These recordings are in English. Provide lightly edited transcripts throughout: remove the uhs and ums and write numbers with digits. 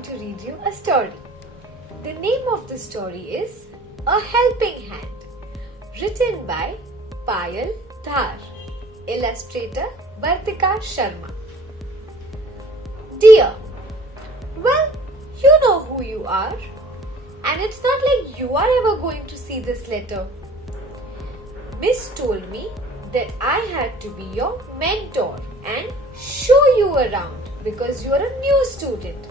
going to read you a story. The name of the story is A Helping Hand, written by Payal Dhar, illustrator Vartika Sharma. Dear, well, you know who you are, and it's not like you are ever going to see this letter. Miss told me that I had to be your mentor and show you around because you are a new student.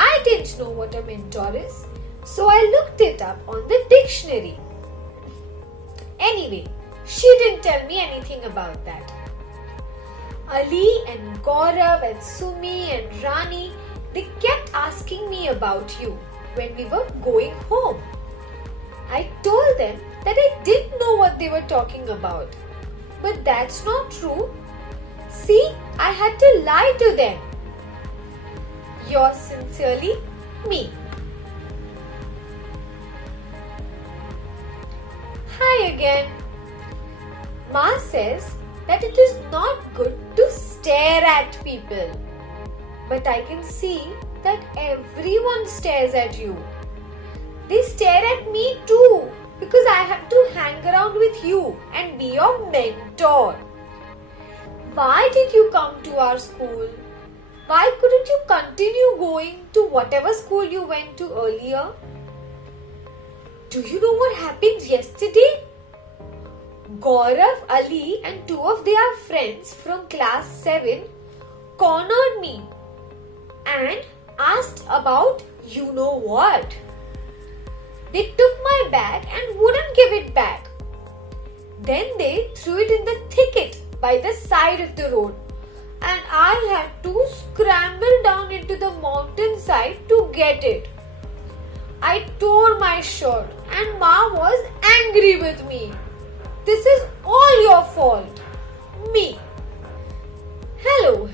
I didn't know what a mentor is, so I looked it up on the dictionary. Anyway, she didn't tell me anything about that. Ali and Gaurav and Sumi and Rani, they kept asking me about you when we were going home. I told them that I didn't know what they were talking about. But that's not true. See, I had to lie to them. Yours sincerely, me. Hi again. Ma says that it is not good to stare at people. But I can see that everyone stares at you. They stare at me too because I have to hang around with you and be your mentor. Why did you come to our school? Why couldn't you continue going to whatever school you went to earlier? Do you know what happened yesterday? Gaurav, Ali and two of their friends from class 7 cornered me and asked about you know what. They took my bag and wouldn't give it back. Then they threw it in the thicket by the side of the road, and I had to scramble down into the mountainside to get it. I tore my shirt and Ma was angry with me. This is all your fault. Me. Hello.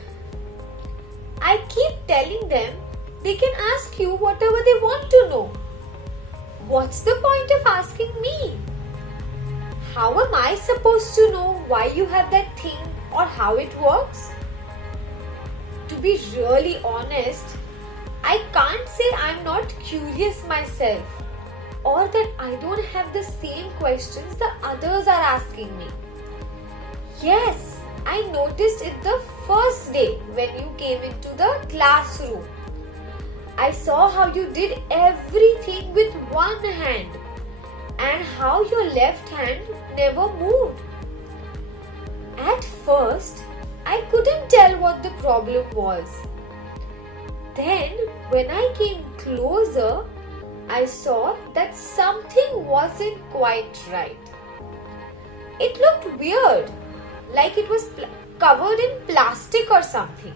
I keep telling them they can ask you whatever they want to know. What's the point of asking me? How am I supposed to know why you have that thing or how it works? To be really honest, I can't say I'm not curious myself or that I don't have the same questions the others are asking me. Yes, I noticed it the first day when you came into the classroom. I saw how you did everything with one hand and how your left hand never moved. At first, I couldn't tell what the problem was. Then, when I came closer, I saw that something wasn't quite right. It looked weird, like it was covered in plastic or something.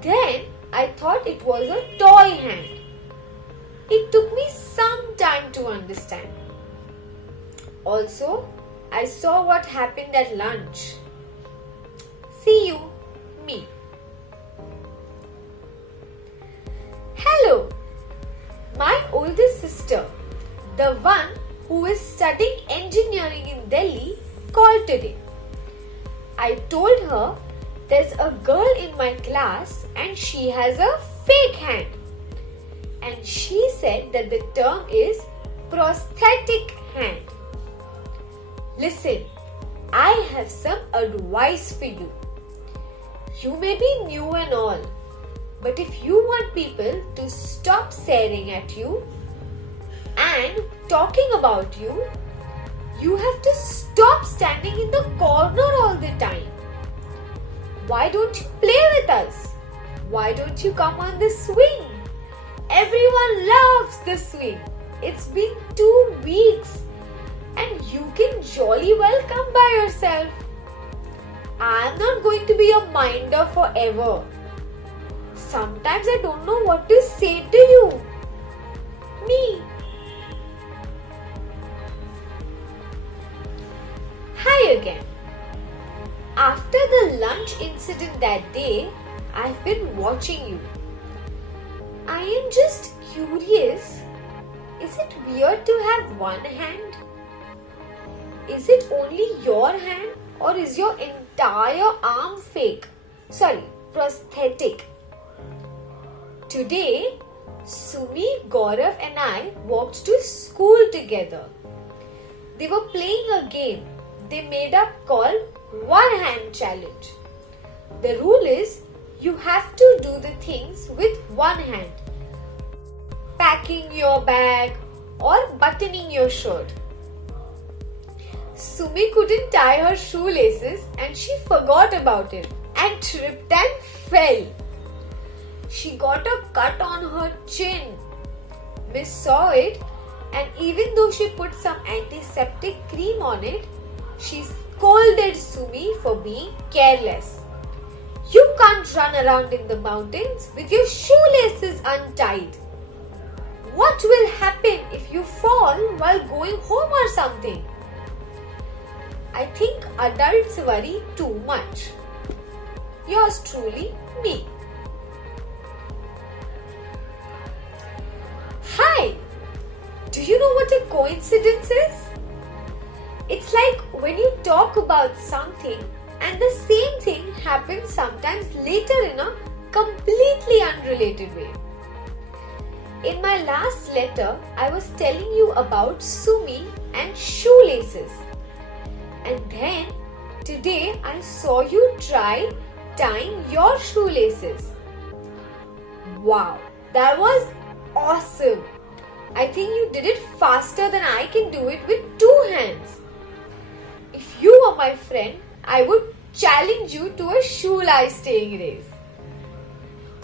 Then, I thought it was a toy hand. It took me some time to understand. Also, I saw what happened at lunch. See you, me. Hello, my oldest sister, the one who is studying engineering in Delhi, called today. I told her there's a girl in my class and she has a fake hand. And she said that the term is prosthetic hand. Listen, I have some advice for you. You may be new and all, but if you want people to stop staring at you and talking about you, you have to stop standing in the corner all the time. Why don't you play with us? Why don't you come on the swing? Everyone loves the swing. It's been 2 weeks and you can jolly well come by yourself. I'm not going to be your minder forever. Sometimes I don't know what to say to you. Me. Hi again. After the lunch incident that day, I've been watching you. I am just curious. Is it weird to have one hand? Is it only your hand or is your entire arm fake? Sorry, prosthetic. Today, Sumi, Gaurav and I walked to school together. They were playing a game they made up called One Hand Challenge. The rule is you have to do the things with one hand. Packing your bag or buttoning your shirt. Sumi couldn't tie her shoelaces and she forgot about it and tripped and fell. She got a cut on her chin. Miss saw it, and even though she put some antiseptic cream on it, she scolded Sumi for being careless. You can't run around in the mountains with your shoelaces untied. What will happen if you fall while going home or something? I think adults worry too much. Yours truly, me. Hi! Do you know what a coincidence is? It's like when you talk about something and the same thing happens sometimes later in a completely unrelated way. In my last letter, I was telling you about Sumi and shoelaces. And then today I saw you try tying your shoelaces. Wow, that was awesome. I think you did it faster than I can do it with two hands. If you were my friend, I would challenge you to a shoe lice tying race.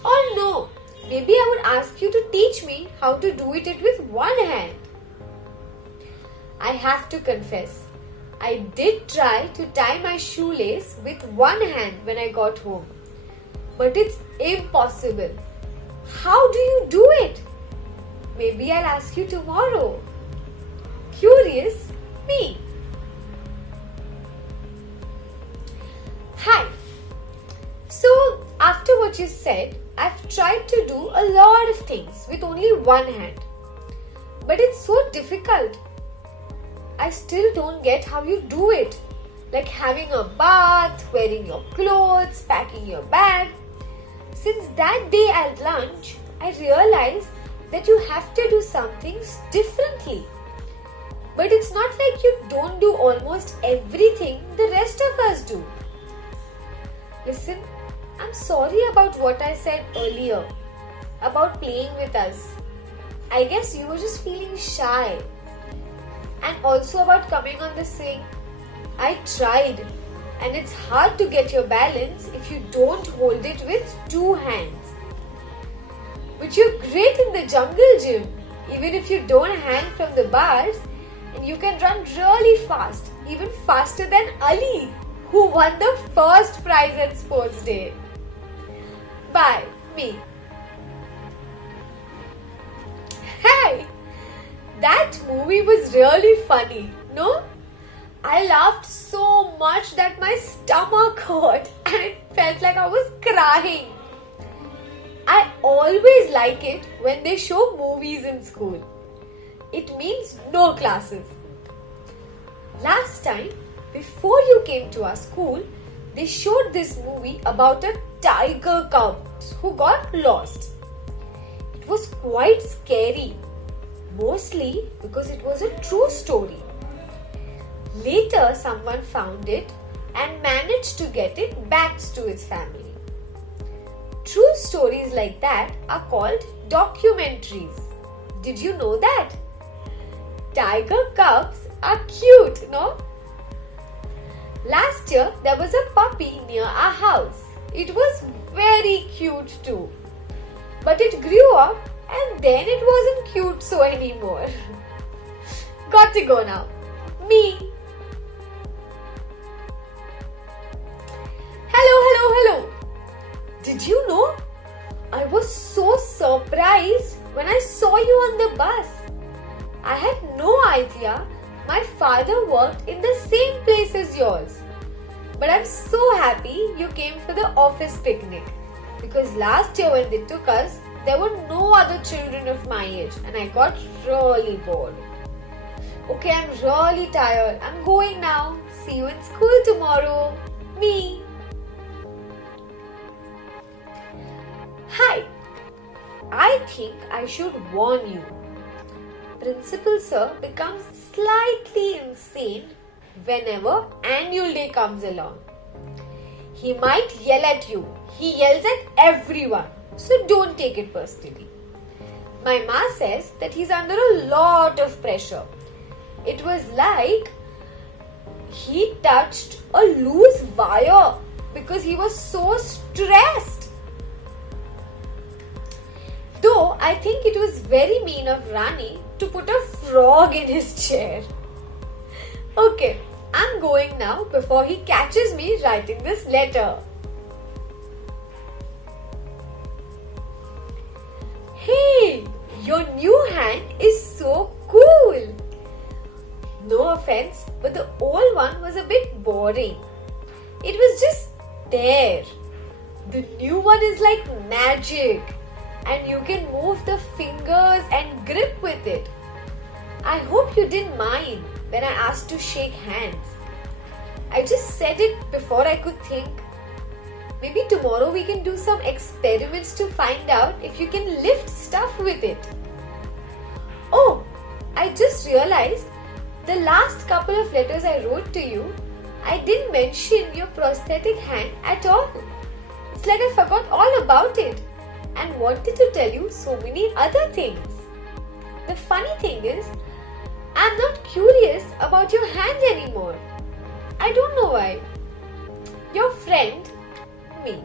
Or no, maybe I would ask you to teach me how to do it with one hand. I have to confess, I did try to tie my shoelace with one hand when I got home. But it's impossible. How do you do it? Maybe I'll ask you tomorrow. Curious me. Hi. So, after what you said, I've tried to do a lot of things with only one hand. But it's so difficult. I still don't get how you do it. Like having a bath, wearing your clothes, packing your bag. Since that day at lunch, I realized that you have to do some things differently. But it's not like you don't do almost everything the rest of us do. Listen, I'm sorry about what I said earlier about playing with us. I guess you were just feeling shy. And also about coming on the swing. I tried, and it's hard to get your balance if you don't hold it with two hands. But you're great in the jungle gym, even if you don't hang from the bars, and you can run really fast, even faster than Ali, who won the first prize at sports day. Bye, me. Hey, that movie was really funny, no? I laughed so much that my stomach hurt and it felt like I was crying. I always like it when they show movies in school. It means no classes. Last time, before you came to our school, they showed this movie about a tiger cub who got lost. It was quite scary, mostly because it was a true story. Later, someone found it and managed to get it back to its family. True stories like that are called documentaries. Did you know that? Tiger cubs are cute, no? Last year, there was a puppy near our house. It was very cute too. But it grew up and then it wasn't cute so anymore. Got to go now. Me. Hello. Did you know? I was so surprised when I saw you on the bus. I had no idea my father worked in the same place as yours. But I'm so happy you came for the office picnic. Because last year when they took us, there were no other children of my age and I got really bored. Okay, I'm really tired. I'm going now. See you in school tomorrow. Me. Hi. I think I should warn you. Principal sir becomes slightly insane whenever annual day comes along. He might yell at you. He yells at everyone. So don't take it personally. My ma says that he's under a lot of pressure. It was like he touched a loose wire because he was so stressed. Though I think it was very mean of Rani to put a frog in his chair. Okay, I'm going now before he catches me writing this letter. Hey, your new hand is so cool. No offense, but the old one was a bit boring. It was just there. The new one is like magic, and you can move the fingers and grip with it. I hope you didn't mind when I asked to shake hands. I just said it before I could think. Maybe tomorrow we can do some experiments to find out if you can lift stuff with it. Oh, I just realized the last couple of letters I wrote to you, I didn't mention your prosthetic hand at all. It's like I forgot all about it and wanted to tell you so many other things. The funny thing is, I'm not curious about your hand anymore. I don't know why. Your friend, me.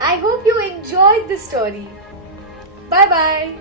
I hope you enjoyed the story. Bye bye.